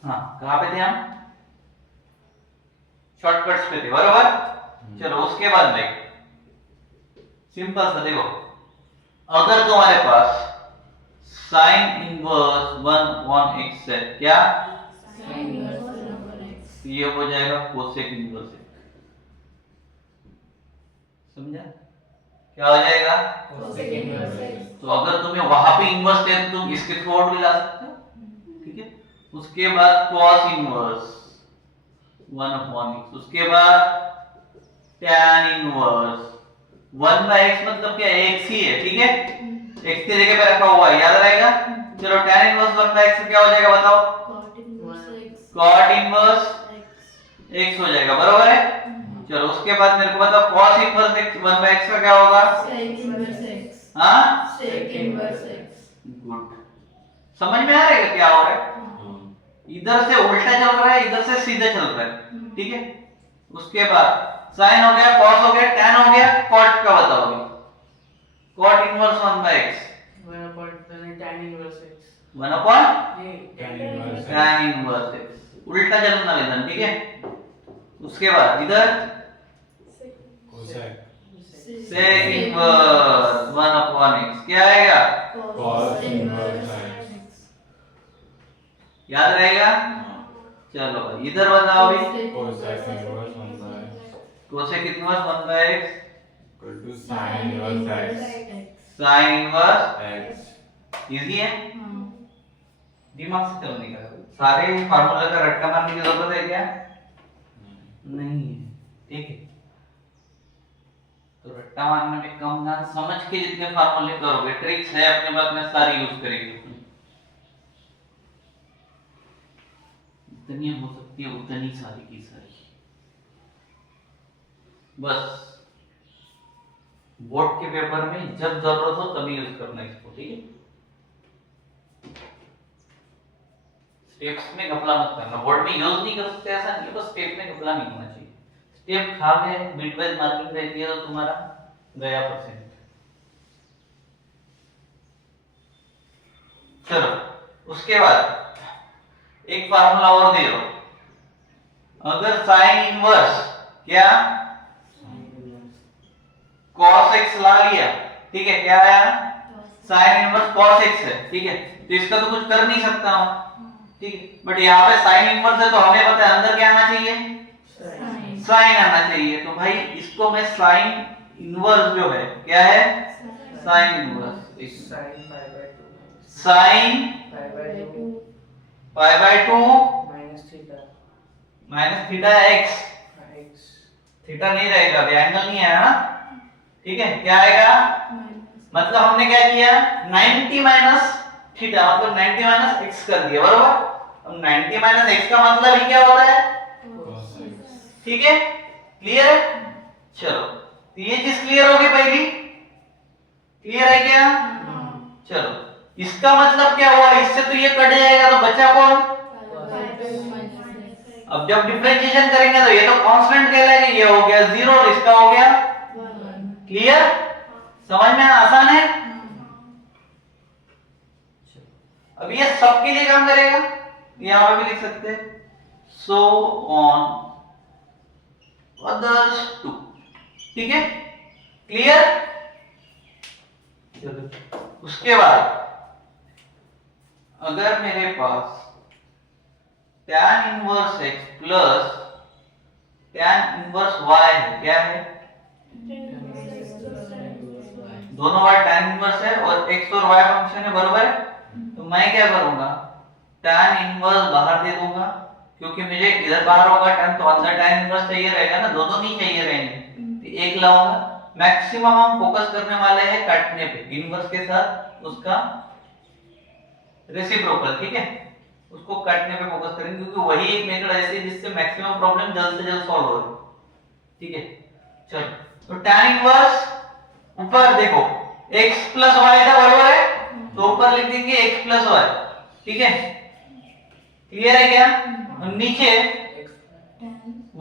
हाँ, कहाँ पे थे हम? शॉर्टकट्स पे थे, बरोबर। चलो उसके बाद देख, सिंपल सा देखो, अगर तुम्हारे पास साइन इनवर्स 1/x है, क्या? Sin inverse 1/x. ये हो जाएगा कोसेक इनवर्स। समझा? क्या हो जाएगा? cosec inverse x। तो अगर तुम्हें वहां पे इन्वर्स है तो तुम इसके थ्रू आउट भी ला सकते हो, ठीक है। उसके बाद cos इनवर्स 1/x, उसके बाद tan इनवर्स 1/x, मतलब क्या x ही है, ठीक है, x की जगह पे रखा हुआ है, याद रहेगा। चलो tan इनवर्स 1/x क्या हो जाएगा बताओ? cot inverse x cot inverse x हो जाएगा, बरोबर है। चलो उसके बाद मेरे को बताओ cos इनवर्स 1/x का क्या होगा? sec inverse x हाँ, sec inverse x। गुड। समझ में आ रहा है क्या हो रहा है? इधर से उल्टा चल रहा है, इधर से सीधा चल रहा है, ठीक है। उसके बाद sin हो गया, cos हो गया, tan हो गया, cot का बताओ अभी। cot inverse 1/x 1 upon tan inverse x। 1 upon ये tan inverse tan inverse x, उल्टा चलना विधान, ठीक है। उसके बाद इधर cosec sec inverse 1 upon x क्या आएगा? cos inverse x। याद रहेगा? चलो इधर बताओ अभी। cosec inverse 1/x cosec inverse 1/x equal to sin inverse x sin inverse x। Easy है, दिमाग से चलने का, सारे फार्मूला का रट्टा मारने की जरूरत है क्या? नहीं है, ठीक है। तो रट्टा मारने में कम ध्यान, समझ के जितने फार्मूले करोगे, ट्रिक्स है अपने पास में, सारी यूज करेंगे। जितनी हो सकती है उतनी सारी की सारी, बस बोर्ड के पेपर में जब जरूरत हो तभी यूज करना इसको, ठीक है। स्टेप्स में घपला मत करना, बोर्ड में यूज नहीं कर सकते ऐसा नहीं, बस स्टेप में घपला नहीं होना चाहिए। स्टेप खा गए, बिट वाइज मार्किंग रहती है तो तुम्हारा गया परसेंट। चलो उसके बाद एक फार्मूला और दे दो। अगर साइन इनवर्स क्या cos x ला लिया, ठीक है, क्या आया? साइन इनवर्स cos x है, ठीक है। तो इसका तो कुछ कर नहीं सकता हूं, ठीक है। बट यहाँ पे साइन इनवर्स है तो हमें पता है अंदर क्या आना चाहिए? साइन आना चाहिए। तो भाई इसको मैं साइन इनवर्स जो है क्या है? Sine inverse sin pi by 2 minus theta minus theta x, x। Theta नहीं रहेगा, अभी एंगल नहीं है ना, ठीक है। क्या आएगा? मतलब हमने क्या किया? 90 माइनस थीटा, मतलब 90 माइनस एक्स कर दिया, बरोबर। अब 90 माइनस एक्स का मतलब ही क्या होता है? ठीक है, क्लियर है? चलो तो ये चीज क्लियर होगी, पहली क्लियर है क्या? चलो इसका मतलब क्या हुआ? इससे तो ये कट जाएगा तो बचा कौन? अब जब डिफरेंशिएशन करेंगे तो ये तो कांस्टेंट कहलाएगा, ये हो गया 0 और इसका हो गया, क्लियर? समझ में आसान है? अब ये सबके लिए काम करेगा, यहां पे भी लिख सकते हैं, सो ऑन others too, ठीक है, क्लियर? चलो उसके बाद अगर मेरे पास tan inverse x plus tan inverse y है, क्या है? दोनों बार tan इनवर्स है और x और y फंक्शन है, बरोबर है। तो मैं क्या करूंगा? tan इनवर्स बाहर दे दूंगा, क्योंकि मुझे इधर बाहर होगा tan, तो अंदर tan इनवर्स चाहिए रहेगा ना, दोनों नहीं चाहिए रहेंगे, तो एक लाऊंगा। मैक्सिमम हम फोकस करने वाले हैं काटने पे, इनवर्स के साथ उसका रेसिप्रोकल, ठीक है, उसको काटने पे फोकस करेंगे, क्योंकि वही एक मेथड ऐसी है जिससे मैक्सिमम प्रॉब्लम जल्द से जल्द सॉल्व हो, ठीक है। चलो तो tan इनवर्स ऊपर देखो x प्लस y था, बरोबर है, तो ऊपर लिख देंगे x प्लस y, ठीक है, क्लियर है क्या? और नीचे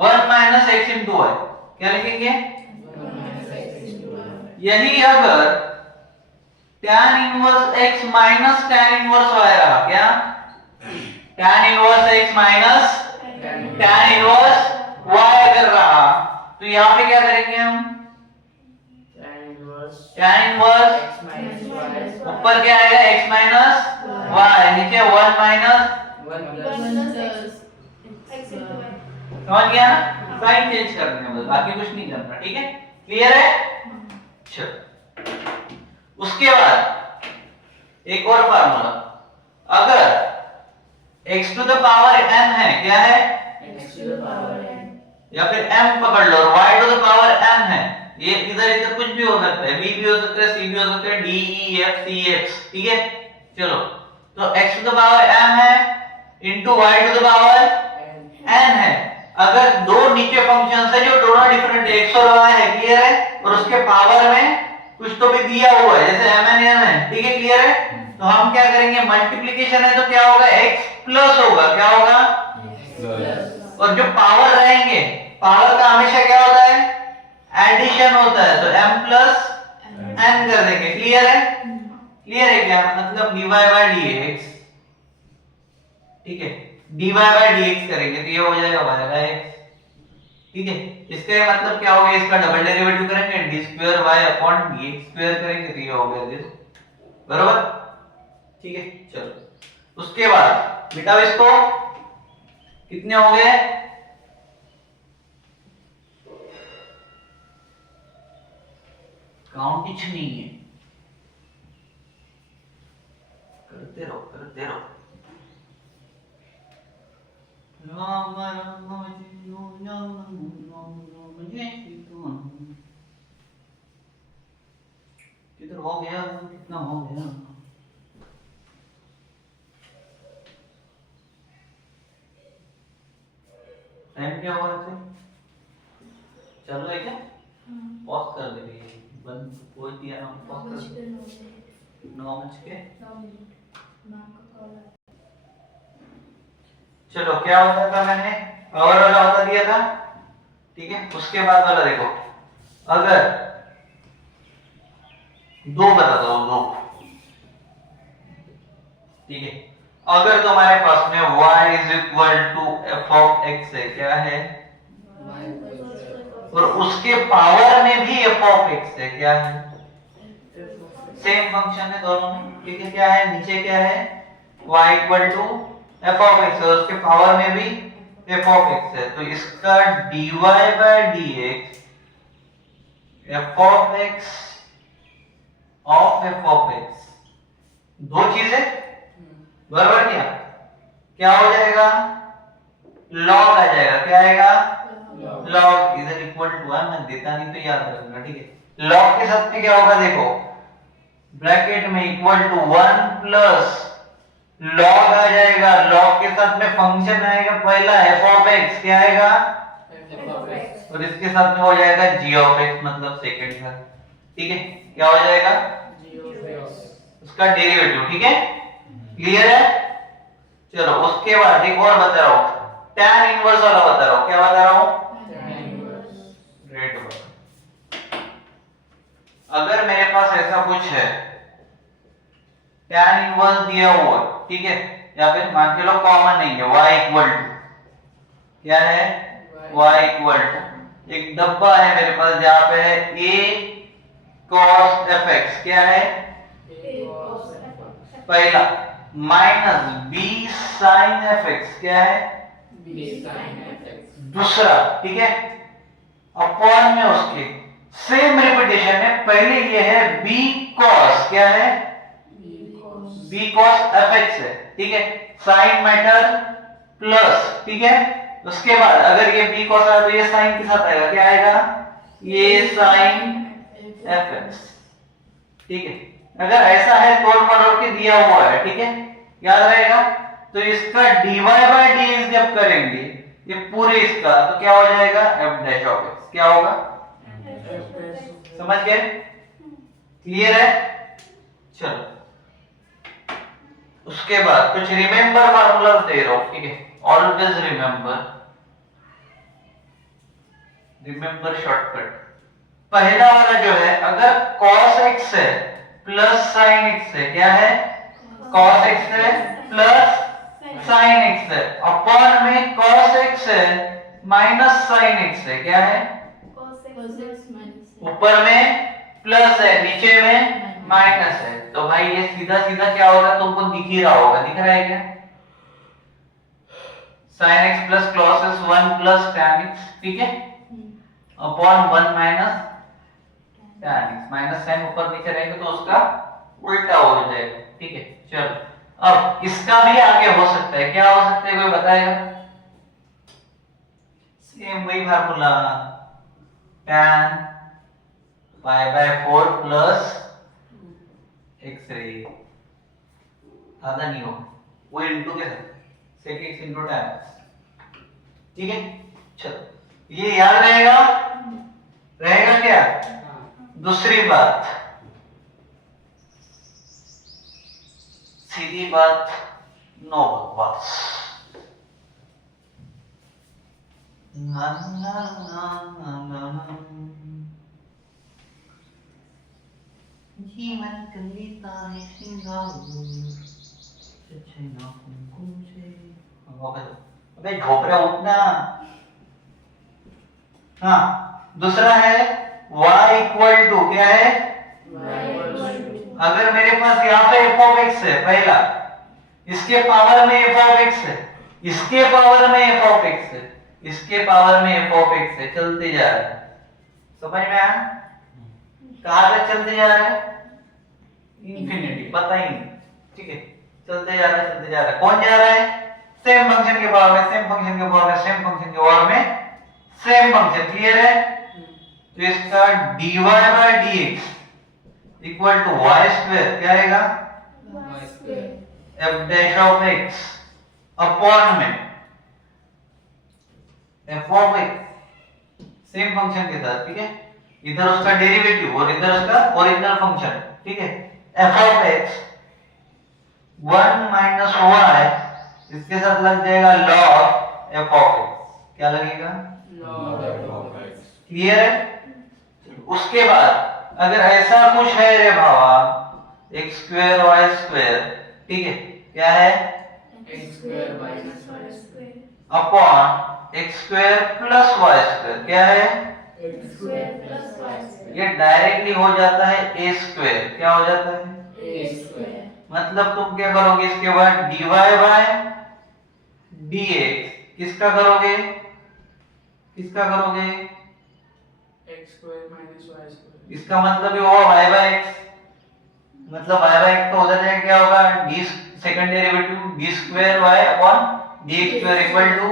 1 माइनस x इंटू y, क्या लिखेंगे? यही अगर tan inverse x minus tan inverse y रहा, क्या? tan inverse x minus tan inverse y अगर रहा, तो यहाँ पे क्या करेंगे हम? tan inverse x minus y ऊपर क्या आएगा? x माइनस y, नीचे 1 माइनस, 1 plus समझ गया ना? साइन चेंज करने हैं बस, बाकी कुछ नहीं करना, ठीक है। क्लियर है? चलो उसके बाद एक और फार्मूला, अगर x to the power n है, क्या है? x to the power n या फिर m पकड़ लो और y to the power n है, ये इधर इधर कुछ भी हो सकता है, b भी हो सकता है, c भी हो सकता है, d e f c x, ठीक है? चलो तो x to the power m है into y to the power n है। अगर दो नीचे फंक्शंस है जो दोनों डिफरेंट है, x और y है, क्लियर है? और उसके पावर में कुछ तो भी दिया हुआ है, जैसे m n n है, ठीक है? क्लियर है? तो हम क्या करेंगे, मल्टीप्लिकेशन है तो क्या होगा, x प्लस होगा, क्या होगा? plus और जो पावर रहेंगे, पावर का हमेशा क्या होता है, एडिशन होता है, तो m प्लस n कर देंगे, क्लियर है? क्लियर है क्या? मतलब dy बाय dx, ठीक है, dy बाय dx करेंगे तो ये हो जाएगा y बाय x, ठीक है? इसका ये मतलब क्या हो गया, इसका डबल डेरिवेटिव करेंगे d square y upon dx square करेंगे तो ये हो गया दिस, बराबर? ठीक है, चलो उसके बाद मिटाओ इसको, कितने हो गए? काउंट ही नहीं है, करते रहो करते रहो। राम राम जी राम राम जय सीता, किधर हो गया, कितना हो गया? टाइम क्या हुआ है? चल रहा है क्या? पॉज कर दे, बंद कोई दिया ना, पॉज कर दे। 9 चलो क्या होता था, मैंने पावर वाला बता दिया था, ठीक है? उसके बाद वाला देखो, अगर दो बताता हूं, दो, ठीक है? अगर तुम्हारे पास में y is equal to f of x है, क्या है? और उसके पावर में भी एफ ऑफ एक्स है, क्या है? सेम फंक्शन है दोनों में, ठीक है? क्या है नीचे, क्या है? y equal to f of x है, उसके पावर में भी एफ ऑफ एक्स है, तो इसका dy by dx f of x दो चीजें बराबर, क्या हो जाएगा? लॉग आ जाएगा, क्या आएगा? लॉग, इधर इक्वल टू है, मैं देता नहीं तो याद रखना, ठीक है? लॉग के साथ में क्या होगा, देखो ब्रैकेट में इक्वल टू 1 प्लस लॉग आ जाएगा, लॉग के साथ में फंक्शन आएगा पहला एफ ऑफ एक्स, क्या आएगा? और इसके साथ में हो जाएगा जी ऑफ एक्स, मतलब सेकंड का, ठीक है? क्या हो जाएगा? उसका डेरिवेटिव, ठीक है? क्लियर है? चलो उसके बाद एक और बता रहा हूं, tan इनवर्स वाला बता रहा हूं, क्या बता रहा हूं? ग्रेट। अगर मेरे पास ऐसा कुछ है, tan इनवर्स दिया हुआ, ठीक है? या फिर मान के लो कॉमन नहीं है, y इक्वल टू, क्या है? y इक्वल टू एक डब्बा है मेरे पास जहां पे है a cos fx, क्या है? पहला माइनस b sin fx, क्या है? दूसरा, ठीक है? अपॉन में उसके सेम रिपीटेशन है, पहले ये है b cos, क्या है? b cos fx है, ठीक है? साइन मैटर प्लस, ठीक है? उसके बाद अगर ये b cos है तो ये साइन के साथ आएगा, क्या आएगा? ये साइन fx, ठीक है? अगर ऐसा है तोड़ मरोड़ के दिया हुआ है, ठीक है? याद रहेगा? तो इसका dy बाय dx जब करेंगे ये पूरे इसका, तो क्या हो जाएगा? f डैश ऑफ x, क्या होगा? समझ गए? क्लियर है? चलो उसके बाद कुछ रिमेंबर फार्मूला दे रहा हूं, ठीक है? Always remember shortcut. पहला वाला जो है, अगर cos x है प्लस sin x है, क्या है? cos x है प्लस sin x है, अपॉन में cos x है माइनस sin x है, क्या है? ऊपर में प्लस है, नीचे में माइनस है, तो भाई ये सीधा सीधा क्या होगा, तुमको दिख ही रहा होगा, दिख रहा है क्या? sin x plus cos x 1 plus tan x, ठीक है? Upon 1 minus tan x minus sine ऊपर नीचे रहेंगे तो उसका उल्टा हो जाएगा। ठीक है, चलो अब इसका भी आगे हो सकता है, क्या हो सकता है कोई बताएगा? सेम वही formula, tan pi by 4 plus X ray, आधा नहीं हो वो इनटू के साथ sec x into tan x। ठीक है, चलो ये याद रहेगा, रहेगा क्या? दूसरी बात, सीधी बात, नो बकवास। ना ना ना ना ना ना। जीवन कलिता है सिंगार सच्चे ना कुमकुम से। अबे झोपड़ा उठना। हाँ, दूसरा है y इक्वल टू क्या है? अगर मेरे पास यहाँ पे f ऑफ x है पहला, इसके पावर में f ऑफ x है, इसके पावर में f ऑफ x है, इसके पावर में f ऑफ x है, चलते जा रहा है। समझ में आया? कहाँ तक चलते जा रहा है? इंफिनिटी, पता ही नहीं। ठीक है, चलते जा रहा है, चलते जा रहा है। कौन जा रहा है? सेम फंक्शन के पावर में, सेम फंक्शन के पावर में, सेम फंक्शन के पावर में सेम फंक्शन। क्लियर है? तो इसका dy by dx equal to y square क्या आएगा? f dash of x upon में f of x, same function के साथ। ठीक है, इधर उसका डेरिवेटिव और इधर उसका ओरिजिनल फंक्शन। ठीक है, f of x 1 minus y, इसके साथ लग जाएगा log f ऑफ x। क्या लगेगा? क्लियर है? उसके बाद अगर ऐसा कुछ है रे भावा, x स्क्वायर y स्क्वायर, ठीक है, क्या है? x square minus y square upon x square plus y square, क्या है? x square plus y square. ये डायरेक्टली हो जाता है a स्क्वायर। क्या हो जाता है? a square. मतलब तुम क्या करोगे इसके बाद dy बाय dx, किसका करोगे? किसका करोगे? x square minus y square. इसका मतलब ये होगा y बाय x, मतलब y बाय x तो उधर जाके क्या होगा? d second derivative d square y upon dx square equal to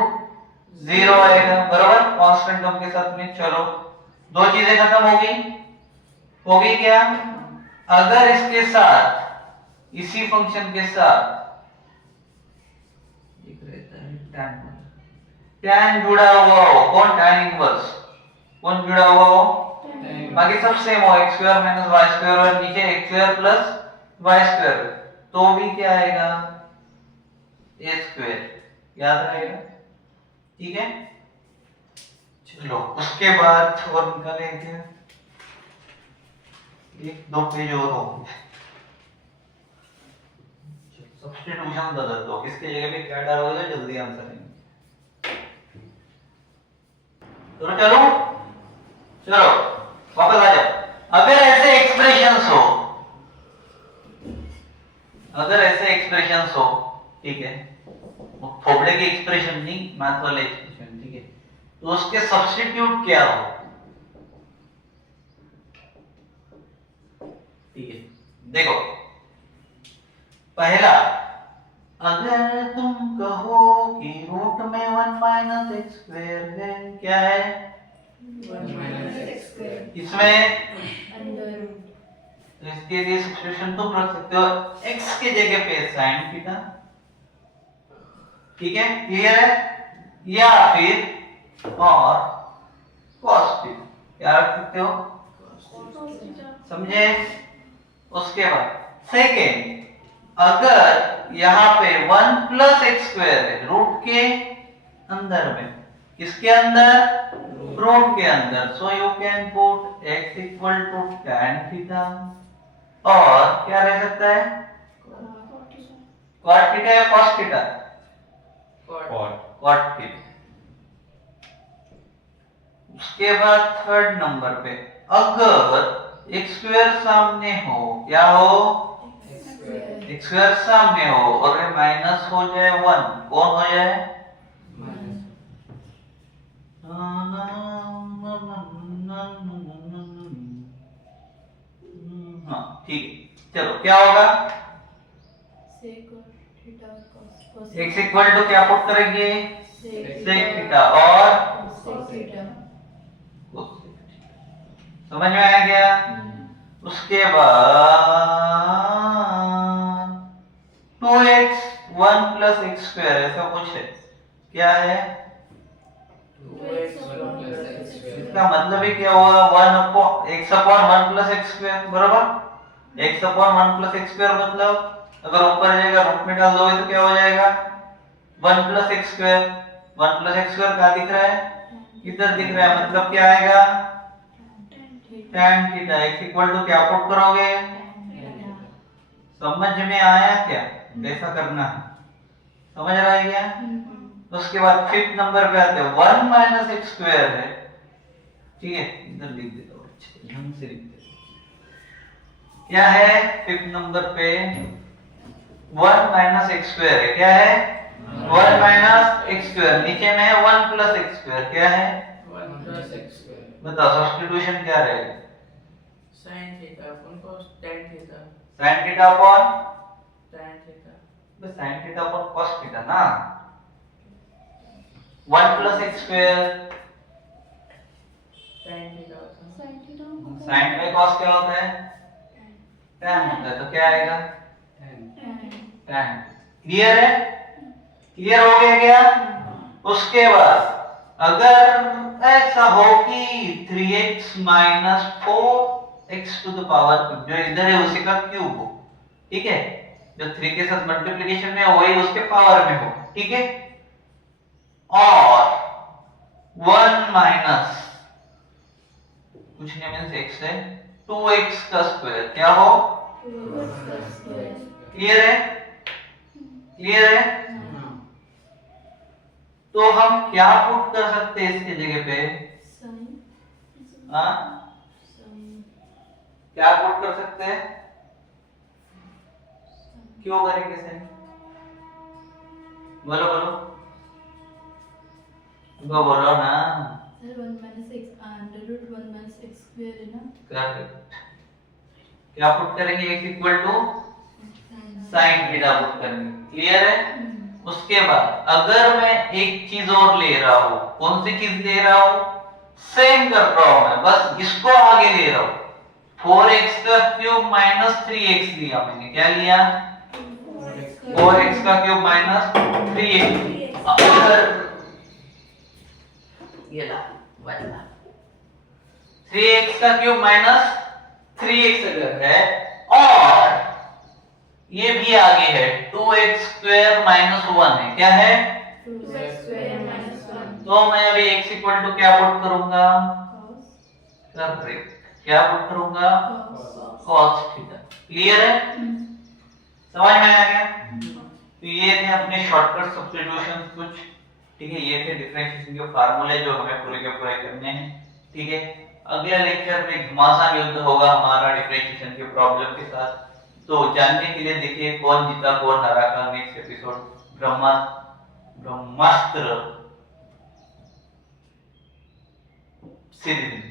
0 आएगा, बराबर, कांस्टेंट टर्म के साथ में। चलो दो चीजें खत्म हो गई क्या? अगर इसके साथ, इसी फंक्शन के साथ एक रहता है tan जुड़ा हुआ हो, कौन? tan इनवर्स, कौन जुड़ा हुआ हो? बाकी सब सेम हो, x square minus y square और नीचे x square plus y square, तो भी क्या आएगा? a square. याद रहेगा? ठीक है, चलो उसके बाद और निकाले क्या? एक दो पेज और हो, सब्स्टिट्यूशन बदल दो, किसके जगह पे क्या डालोगे जल्दी आंसर आएंगे। तो चलो चलो वापस आ जाओ। अगर ऐसे एक्सप्रेशंस हो, अगर ऐसे एक्सप्रेशंस हो, ठीक है, फोबड़े के एक्सप्रेशन नहीं, मैथ वाले एक्सप्रेशन, ठीक है, तो उसके सब्स्टिट्यूट क्या हो? ठीक है, देखो पहला, अगर तुम कहो कि रूट में 1 माइनस एक्स स्क्वायर है, क्या है? 1 माइनस x स्क्वायर। इसमें अंडर रूट, तो इसके लिए सब्स्टिट्यूशन तुम रख सकते हो x के जगह पे sin थीटा। ठीक है, क्लियर है? या फिर और cos थीटा, क्या रख सकते हो? समझे? उसके बाद सेकेंड, अगर यहाँ पे 1 प्लस एक्स स्क्वायर है रूट के अंदर में, किसके अंदर? रूट के अंदर, so you can put x equal to tan theta, और क्या रह सकता है? cot थीटा या cos थीटा? cot theta. उसके बाद थर्ड नंबर पे, अगर x स्क्वायर सामने हो, क्या हो? x स्क्वायर सामने हो और ये माइनस हो जाए 1, कौन हो जाए? चलो क्या होगा, sec और theta cos x equal to क्या पुट करेंगे, sec sec थीटा और sec theta। समझ में आया क्या। उसके बाद 2x 1 प्लस x स्क्वायर ऐसा कुछ है, क्या है, 2x 1 plus x square। इसका मतलब ही क्या हुआ, 1 upon x upon 1 plus x square बराबर, x upon 1 plus x square मतलब अगर ऊपर जाएगा रूट में डाल दोगे तो क्या हो जाएगा, 1 plus x square, 1 plus x square कहाँ दिख रहा है, इधर दिख रहा है, मतलब क्या आएगा, tan theta x equal to क्या पुट करोगे, समझ में आया क्या, कैसा करना है, समझ रहा है क्या। उसके बाद फिफ्थ नंबर पे आते हैं, 1 माइनस एक्स स्क्वायर है, ठीक है, इधर लिख देता हूँ, अच्छे ढंग से लिख देता हूँ, क्या है फिफ्थ नंबर पे 1 माइनस एक्स स्क्वायर है, क्या है 1 माइनस एक्स स्क्वायर, नीचे में है 1 प्लस एक्स स्क्वायर, क्या है 1 plus x square। बताओ सब्स्टिट्यूशन क्या रहेगा, sin theta अपन को tan theta। sin theta upon tan theta। बस sin theta upon cos theta ना, 1 plus x square tan theta होता है। sin बाय cos क्या होता है, tan होता है, तो क्या आएगा tan। क्लियर है, क्लियर हो गया क्या। उसके बाद अगर ऐसा हो कि 3x minus 4x to the power cube, जो इधर है उसी का क्यूब हो, ठीक है, जो 3 के साथ मल्टीप्लिकेशन में है वही उसके पावर में हो, ठीक है, और 1 माइनस कुछ नहीं मीन्स x है 2x का स्क्वायर, क्या हो, क्लियर है, क्लियर है। तो हम क्या पुट कर सकते हैं इसके जगह पे, हाँ क्या पुट कर सकते हैं, क्यों करेंगे सर, बोलो बोलो वो बोलो ना, करेक्ट, क्या पुट करेंगे, x equal to sine theta put करेंगे, क्लियर है। उसके बाद अगर मैं एक चीज और ले रहा हूं, कौन सी चीज ले रहा हूं, सेम कर रहा हूं मैं, बस इसको आगे ले रहा हूं, 4x का क्यूब माइनस 3x लिया मैंने, क्या लिया 4x का क्यूब माइनस 3x, अगर ये ला 3x का क्यूब माइनस 3x अगर है और ये भी आगे है 2x स्क्वायर माइनस 1 है, क्या है, तो मैं अभी x इक्वल टू क्या पुट करूंगा, क्या पुट करूंगा cos थीटा, क्लियर है, समझ में आ गया। तो ये थे अपने शॉर्टकट सब्स्टिट्यूशन कुछ, ठीक है, ये थे डिफरेंशिएशन के फार्मूले जो हमें पूरे के पूरे करने हैं, ठीक है। अगले लेक्चर में घमासान युद्ध होगा हमारा डिफरेंशिएशन के प्रॉब्लम के साथ, तो जानने के लिए देखिए कौन जीता कौन हारा का नेक्स्ट एपिसोड ब्रह्मास्त्र सीरीज।